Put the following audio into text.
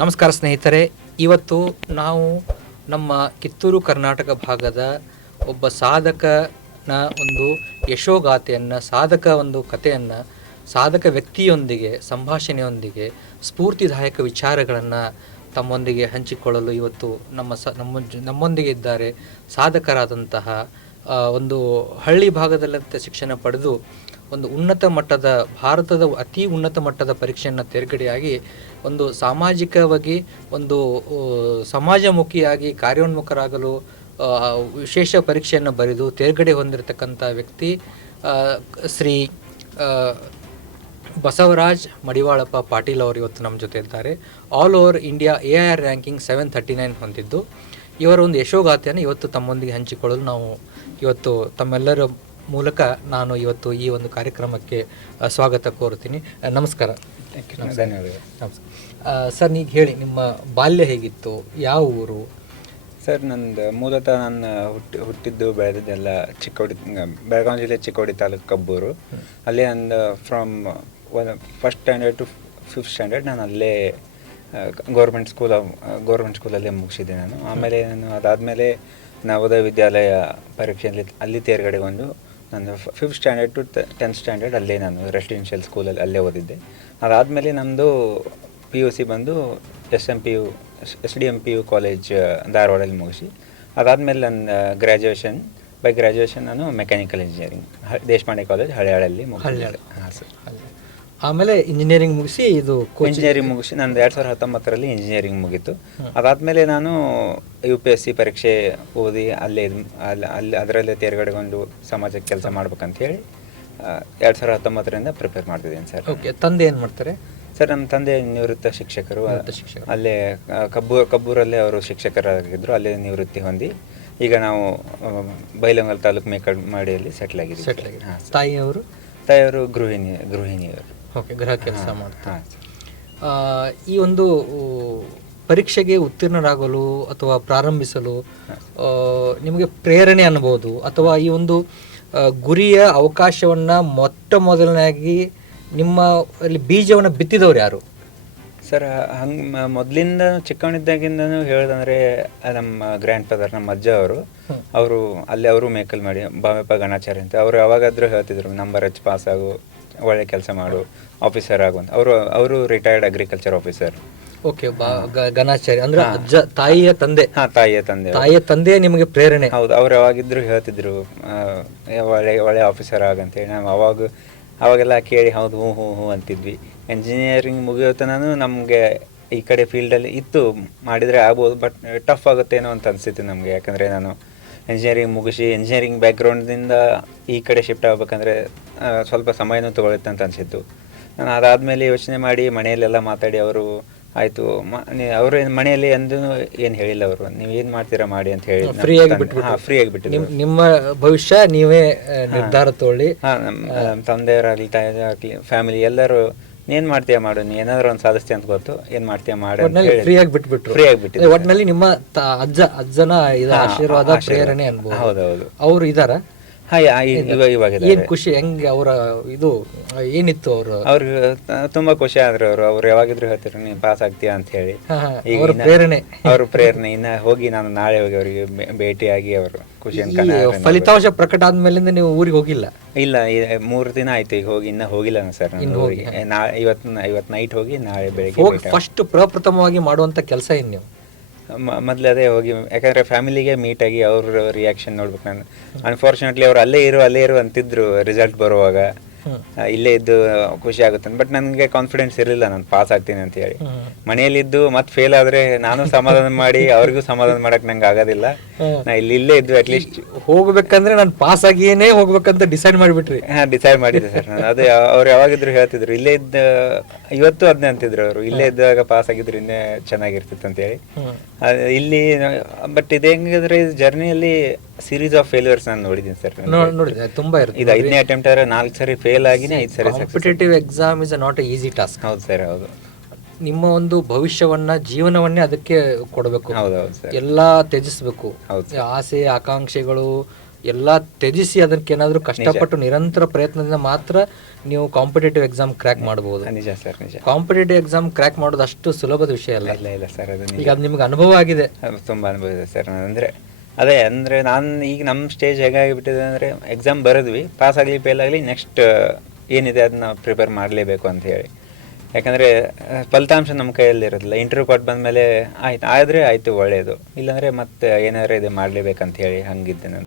ನಮಸ್ಕಾರ ಸ್ನೇಹಿತರೆ, ಇವತ್ತು ನಾವು ನಮ್ಮ ಕಿತ್ತೂರು ಕರ್ನಾಟಕ ಭಾಗದ ಒಬ್ಬ ಸಾಧಕನ ಒಂದು ಯಶೋಗಾಥೆಯನ್ನು, ಸಾಧಕ ಒಂದು ಕಥೆಯನ್ನು, ಸಾಧಕ ವ್ಯಕ್ತಿಯೊಂದಿಗೆ ಸಂಭಾಷಣೆಯೊಂದಿಗೆ ಸ್ಫೂರ್ತಿದಾಯಕ ವಿಚಾರಗಳನ್ನು ತಮ್ಮೊಂದಿಗೆ ಹಂಚಿಕೊಳ್ಳಲು ಇವತ್ತು ನಮ್ಮೊಂದಿಗೆ ಇದ್ದಾರೆ. ಸಾಧಕರಾದಂತಹ ಒಂದು ಹಳ್ಳಿ ಭಾಗದಲ್ಲಂತೆ ಶಿಕ್ಷಣ ಪಡೆದು ಒಂದು ಉನ್ನತ ಮಟ್ಟದ, ಭಾರತದ ಅತಿ ಉನ್ನತ ಮಟ್ಟದ ಪರೀಕ್ಷೆಯನ್ನು ತೇರ್ಗಡೆಯಾಗಿ ಒಂದು ಸಾಮಾಜಿಕವಾಗಿ ಒಂದು ಸಮಾಜಮುಖಿಯಾಗಿ ಕಾರ್ಯೋನ್ಮುಖರಾಗಲು ವಿಶೇಷ ಪರೀಕ್ಷೆಯನ್ನು ಬರೆದು ತೇರ್ಗಡೆ ಹೊಂದಿರತಕ್ಕಂಥ ವ್ಯಕ್ತಿ ಶ್ರೀ ಬಸವರಾಜ್ ಮಡಿವಾಳಪ್ಪ ಪಾಟೀಲ್ ಅವರು ಇವತ್ತು ನಮ್ಮ ಜೊತೆ ಇದ್ದಾರೆ. All over India AIR ranking 739 ಹೊಂದಿದ್ದು ಇವರ ಒಂದು ಯಶೋಗಾಥೆಯನ್ನು ಇವತ್ತು ತಮ್ಮೊಂದಿಗೆ ಹಂಚಿಕೊಳ್ಳಲು ನಾವು ಇವತ್ತು ತಮ್ಮೆಲ್ಲರ ಮೂಲಕ ನಾನು ಇವತ್ತು ಈ ಒಂದು ಕಾರ್ಯಕ್ರಮಕ್ಕೆ ಸ್ವಾಗತ ಕೋರುತ್ತೀನಿ. ನಮಸ್ಕಾರ. ಧನ್ಯವಾದಗಳು ಸರ್, ನೀವು ಹೇಳಿ, ನಿಮ್ಮ ಬಾಲ್ಯ ಹೇಗಿತ್ತು, ಯಾವ ಊರು? ಸರ್, ನಂದು ಮೂಲತಃ ನಾನು ಹುಟ್ಟಿದ್ದು ಬೆಳೆದಿದ್ದೆಲ್ಲ ಬೆಳಗಾವಿ ಜಿಲ್ಲೆ ಚಿಕ್ಕೋಡಿ ತಾಲೂಕು ಕಬ್ಬೂರು. ಅಲ್ಲೇ ನಂದು from first standard to 5th standard ನಾನು ಅಲ್ಲೇ ಗೌರ್ಮೆಂಟ್ ಸ್ಕೂಲಲ್ಲೇ ಮುಗಿಸಿದ್ದೆ ನಾನು. ಆಮೇಲೆ ನಾನು ಅದಾದಮೇಲೆ ನವೋದಯ ವಿದ್ಯಾಲಯ ಪರೀಕ್ಷೆಯಲ್ಲಿ ಅಲ್ಲಿ ತೇರ್ಗಡೆಗೊಂಡು ನಾನು 5th standard to 10th standard ಅಲ್ಲೇ ನಾನು ರೆಸಿಡೆನ್ಷಿಯಲ್ ಸ್ಕೂಲಲ್ಲಿ ಅಲ್ಲೇ ಓದಿದ್ದೆ. ಅದಾದಮೇಲೆ ನಮ್ಮದು PUC ಬಂದು SDMPU ಕಾಲೇಜ್ ಧಾರವಾಡಲ್ಲಿ ಮುಗಿಸಿ, ಅದಾದಮೇಲೆ ನನ್ನ ಗ್ರ್ಯಾಜುಯೇಷನ್ ನಾನು ಮೆಕ್ಯಾನಿಕಲ್ ಇಂಜಿನಿಯರಿಂಗ್ ದೇಶಪಾಂಡೆ ಕಾಲೇಜ್ ಹಳೆಯಾಳಲ್ಲಿ ಮುಗಿಸಿದ್ದೆ. ಹಾಂ ಸರ್. ಆಮೇಲೆ ಇಂಜಿನಿಯರಿಂಗ್ ಮುಗಿಸಿ ಇಂಜಿನಿಯರಿಂಗ್ ಮುಗಿಸಿ ನಂದು 2019ರಲ್ಲಿ ಇಂಜಿನಿಯರಿಂಗ್ ಮುಗೀತು. ಅದಾದಮೇಲೆ ನಾನು UPSC ಪರೀಕ್ಷೆ ಓದಿ ಅಲ್ಲಿ ಅದರಲ್ಲೇ ತೇರ್ಗಡೆಗೊಂಡು ಸಮಾಜಕ್ಕೆ ಕೆಲಸ ಮಾಡ್ಬೇಕಂತ ಹೇಳಿ 2019ರಿಂದ ಪ್ರಿಪೇರ್ ಮಾಡ್ತಿದ್ದೀನಿ ಸರ್. ಓಕೆ. ತಂದೆ ಏನು ಮಾಡ್ತಾರೆ? ಸರ್, ನಮ್ಮ ತಂದೆ ನಿವೃತ್ತ ಶಿಕ್ಷಕರು. ಅಲ್ಲೇ ಕಬ್ಬೂರಲ್ಲೇ ಅವರು ಶಿಕ್ಷಕರಾಗಿದ್ದರು. ಅಲ್ಲೇ ನಿವೃತ್ತಿ ಹೊಂದಿ ಈಗ ನಾವು ಬೈಲಹೊಂಗಲ ತಾಲೂಕು ಮೇಕಮಾಡಿಯಲ್ಲಿ ಸೆಟ್ಲ್ ಆಗಿದ್ದೀವಿ. ತಾಯಿಯವರು ಗೃಹಿಣಿಯವರು. ಓಕೆ, ಗೃಹ ಕೆಲಸ ಮಾಡ್ತಾರೆ. ಈ ಒಂದು ಪರೀಕ್ಷೆಗೆ ಉತ್ತೀರ್ಣರಾಗಲು ಅಥವಾ ಪ್ರಾರಂಭಿಸಲು ನಿಮಗೆ ಪ್ರೇರಣೆ ಅನ್ಬೋದು, ಅಥವಾ ಈ ಒಂದು ಗುರಿಯ ಅವಕಾಶವನ್ನು ಮೊದಲನೇಯಾಗಿ ನಿಮ್ಮ ಅಲ್ಲಿ ಬೀಜವನ್ನು ಬಿತ್ತಿದವ್ರು ಯಾರು? ಸರ್, ಹಂಗೆ ಮೊದಲಿಂದ ಚಿಕ್ಕವನಿದ್ದಾಗಿಂದನೂ ಹೇಳೋದಂದರೆ ನಮ್ಮ ಗ್ರ್ಯಾಂಡ್ ಫಾದರ್, ನಮ್ಮ ಅಜ್ಜ ಅವರು ಅವರು ಮೇಕಲ್ ಮಾಡಿ ಬಾಮಪ್ಪ ಗಣಾಚಾರ್ಯ ಅಂತ ಅವರು ಯಾವಾಗಾದರೂ ಹೇಳ್ತಿದ್ರು, ನಂಬರ್ ಹೆಚ್ಚು ಪಾಸ್ ಆಗು, ಒಳ್ಳೆ ಕೆಲಸ ಮಾಡು, ಆಫೀಸರ್ ಆಗು ಅಂತ. ಅವರು retired agriculture officer. Okay. Ganacharya ಅಂದ್ರೆ ಅಜ್ಜ, ತಾಯಿಯ ತಂದೆ. ತಾಯಿಯ ತಂದೆ ನಿಮಗೆ ಪ್ರೇರಣೆ? ಹೌದು, ಅವ್ರು ಯಾವಾಗಿದ್ರು ಹೇಳ್ತಿದ್ರು ಒಳ್ಳೆ ಆಫೀಸರ್ ಆಗಂತೇಳಿ. ನಾವು ಅವಾಗೆಲ್ಲ ಕೇಳಿ ಹೌದು ಹ್ಞೂ ಹ್ಞೂ ಹ್ಞೂ ಅಂತಿದ್ವಿ. ಇಂಜಿನಿಯರಿಂಗ್ ಮುಗಿಯೋತನೂ ನಮಗೆ ಈ ಕಡೆ ಫೀಲ್ಡಲ್ಲಿ ಇತ್ತು, ಮಾಡಿದರೆ ಆಗ್ಬೋದು, ಬಟ್ ಟಫ್ ಆಗುತ್ತೇನೋ ಅಂತ ಅನಿಸಿತ್ತು ನಮಗೆ. ಯಾಕಂದರೆ ನಾನು ಇಂಜಿನಿಯರಿಂಗ್ ಮುಗಿಸಿ ಇಂಜಿನಿಯರಿಂಗ್ ಬ್ಯಾಕ್ಗ್ರೌಂಡ್ದಿಂದ ಈ ಕಡೆ ಶಿಫ್ಟ್ ಆಗಬೇಕಂದ್ರೆ ಸ್ವಲ್ಪ ಸಮಯನೂ ತೊಗೊಳುತ್ತೆ ಅಂತ ಅನಿಸಿತ್ತು. ನಾನು ಅದಾದಮೇಲೆ ಯೋಚನೆ ಮಾಡಿ ಮನೆಯಲ್ಲೆಲ್ಲ ಮಾತಾಡಿ ಅವರು ಆಯಿತು, ಅವರು ಮನೆಯಲ್ಲಿ ಅಂದೂ ಏನು ಹೇಳಿಲ್ಲ. ಅವರು ನೀವು ಏನು ಮಾಡ್ತೀರಾ ಮಾಡಿ ಅಂತ ಹೇಳಿ ಫ್ರೀಯಾಗಿ ಬಿಟ್ಟು ನಿಮ್ಮ ಭವಿಷ್ಯ ನೀವೇ ನಿರ್ಧಾರ ತಗೊಳ್ಳಿ. ನಮ್ಮ ತಂದೆಯವರಾಗಲಿ ತಾಯಿಯವರಾಗಲಿ ಫ್ಯಾಮಿಲಿ ಎಲ್ಲರೂ ಏನ್ ಮಾಡ್ತೀಯ ಮಾಡು, ನೀ ಏನಾದ್ರು ಒಂದು ಸಾಧಿಸ್ತೀಯ ಅಂತ ಗೊತ್ತು, ಏನ್ ಮಾಡ್ತೀಯ ಮಾಡು, ಫ್ರೀಯಾಗಿ ಬಿಟ್ಬಿಟ್ಟು. ಒಟ್ಟಿನಲ್ಲಿ ನಿಮ್ಮ ಅಜ್ಜನ ಆಶೀರ್ವಾದ, ಪ್ರೇರಣೆ ಅನ್ಬೋದು. ಹೌದೌದು. ಅವ್ರು ಇದಾರ? ಇವಾಗ ಏನ್ ಖುಷಿ, ಹೆಂಗೆ ಅವರ ಇದು ಏನಿತ್ತು? ಅವ್ರಿಗೆ ತುಂಬಾ ಖುಷಿ ಆದ್ರೆ ಅವ್ರು ಯಾವಾಗಿದ್ರು ಹೇಳ್ತಿದ್ರು ನೀನ್ ಪಾಸ್ ಆಗ್ತೀಯಾ ಅಂತ ಹೇಳಿ. ಅವ್ರ ಪ್ರೇರಣೆ ಇನ್ನ ಹೋಗಿ ನಾನು ನಾಳೆ ಹೋಗಿ ಅವರಿಗೆ ಭೇಟಿಯಾಗಿ ಅವರು ಖುಷಿಯನ್ನು. ಫಲಿತಾಂಶ ಪ್ರಕಟ ಆದ್ಮೇಲಿಂದ ನೀವು ಊರಿಗೆ ಹೋಗಿಲ್ಲ? ಇಲ್ಲ, 3 ದಿನ ಆಯ್ತು ಈಗ ಹೋಗಿ, ಇನ್ನ ಹೋಗಿಲ್ಲ ಸರ್. ಇವತ್ತು ನೈಟ್ ಹೋಗಿ ನಾಳೆ ಬೆಳಿಗ್ಗೆ ಫಸ್ಟ್ ಪ್ರಪ್ರಥಮವಾಗಿ ಮಾಡುವಂತ ಕೆಲಸ ಏನ್ ನೀವು? ಮೊದಲು ಅದೇ ಹೋಗಿ, ಯಾಕಂದ್ರೆ ಫ್ಯಾಮಿಲಿಗೆ ಮೀಟ್ ಆಗಿ ಅವ್ರ ರಿಯಾಕ್ಷನ್ ನೋಡ್ಬೇಕು. ನಾನು ಅನ್ಫಾರ್ಚುನೇಟ್ಲಿ ಅವ್ರು ಅಲ್ಲೇ ಇರು ಅಂತಿದ್ರು ರಿಸಲ್ಟ್ ಬರುವಾಗ, ಇಲ್ಲೇ ಇದ್ದು ಖುಷಿ ಆಗುತ್ತೆ. ಬಟ್ ನನಗೆ ಕಾನ್ಫಿಡೆನ್ಸ್ ಇರಲಿಲ್ಲ ನಾನು ಪಾಸ್ ಆಗ್ತೀನಿ ಅಂತ ಹೇಳಿ. ಮನೆಯಲ್ಲಿದ್ದು ಮತ್ತೆ ಫೇಲ್ ಆದ್ರೆ ನಾನು ಸಮಾಧಾನ ಮಾಡಿ ಅವ್ರಿಗೂ ಸಮಾಧಾನ ಮಾಡಕ್ ನಂಗೆ ಆಗೋದಿಲ್ಲ. ನಾ ಇಲ್ಲೇ ಇದ್ದು ಅಟ್ಲೀಸ್ಟ್ ಹೋಗ್ಬೇಕಂದ್ರೆ ನಾನು ಪಾಸ್ ಆಗಿಯೇ ಹೋಗ್ಬೇಕಂತ ಡಿಸೈಡ್ ಮಾಡಿಬಿಟ್ರಿ? ಡಿಸೈಡ್ ಮಾಡಿದ್ದೆ ಸರ್ ನಾನು. ಅದೇ ಅವ್ರು ಯಾವಾಗಿದ್ರು ಹೇಳ್ತಿದ್ರು, ಇಲ್ಲೇ ಇದ್ದ ಇವತ್ತು ಅದನ್ನೇ ಅಂತಿದ್ರು ಅವರು, ಇಲ್ಲೇ ಇದ್ದಾಗ ಪಾಸ್ ಆಗಿದ್ರು ಇನ್ನೇ ಚೆನ್ನಾಗಿರ್ತಿತ್ತು ಅಂತ ಹೇಳಿ. ಇಲ್ಲಿ ಬಟ್ ಇದು ಹೆಂಗಿದ್ರೆ ಜರ್ನಿಯಲ್ಲಿ ಸೀರೀಸ್ ಆಫ್ ಫೇಲ್ಯೂರ್ಸ್ ನಾನು ನೋಡಿದ್ದೀನಿ ಸರ್. ನೋಡಿದೆ, ತುಂಬಾ ಇರುತ್ತೆ. ಇದು 5ನೇ ಅಟೆಂಪ್ಟ್ ಆದ್ರೆ 4 ಸರಿ ಫೇಲ್ ಆಗಿನೇ 5 ಸರಿ. Competitive exam is not A easy task. ಹೌದು ಸರ್, ಹೌದು. ನಿಮ್ಮ ಒಂದು ಭವಿಷ್ಯವನ್ನ, ಜೀವನವನ್ನೇ ಅದಕ್ಕೆ ಕೊಡಬೇಕು. ಹೌದೌದು ಸರ್. ಎಲ್ಲಾ ತ್ಯಜಿಸ್ಬೇಕು. ಆಸೆ ಆಕಾಂಕ್ಷೆಗಳು ಎಲ್ಲ ತ್ಯಜಿಸಿ ಅದಕ್ಕೇನಾದರೂ ಕಷ್ಟಪಟ್ಟು ನಿರಂತರ ಪ್ರಯತ್ನದಿಂದ ಮಾತ್ರ ನೀವು ಕಾಂಪಿಟೇಟಿವ್ ಎಕ್ಸಾಮ್ ಕ್ರ್ಯಾಕ್ ಮಾಡ್ಬೋದು. ನಿಜ ಸರ್, ನಿಜ. ಕಾಂಪಿಟೇಟಿವ್ ಎಕ್ಸಾಮ್ ಕ್ರ್ಯಾಕ್ ಮಾಡೋದು ಅಷ್ಟು ಸುಲಭದ ವಿಷಯ ಅಲ್ಲ. ಇಲ್ಲ ಸರ್, ಅದು ಈಗ ಅದು ನಿಮ್ಗೆ ಅನುಭವ ಆಗಿದೆ. ತುಂಬ ಅನುಭವ ಇದೆ ಸರ್. ಅಂದರೆ ಅದೇ ಅಂದರೆ ನಾನು ಈಗ ನಮ್ಮ ಸ್ಟೇಜ್ ಹೇಗಾಗಿಬಿಟ್ಟಿದೆ ಅಂದರೆ ಎಕ್ಸಾಮ್ ಬರೆದ್ವಿ, ಪಾಸ್ ಆಗಲಿ ಫೇಲ್ ಆಗಲಿ ನೆಕ್ಸ್ಟ್ ಏನಿದೆ ಅದನ್ನ ಪ್ರಿಪೇರ್ ಮಾಡಲೇಬೇಕು ಅಂತ ಹೇಳಿ. ಯಾಕಂದರೆ ಫಲಿತಾಂಶ ನಮ್ಮ ಕೈಯಲ್ಲಿ ಇರೋದಿಲ್ಲ. ಇಂಟರ್ವ್ಯೂ ಕೊಟ್ಟು ಬಂದಮೇಲೆ ಆಯ್ತು ಆದರೆ ಆಯಿತು ಒಳ್ಳೆಯದು, ಇಲ್ಲಾಂದರೆ ಮತ್ತೆ ಏನಾದರೂ ಇದು ಮಾಡಲೇಬೇಕಂತ ಹೇಳಿ ಹಂಗಿದ್ದೆ ನಾನು.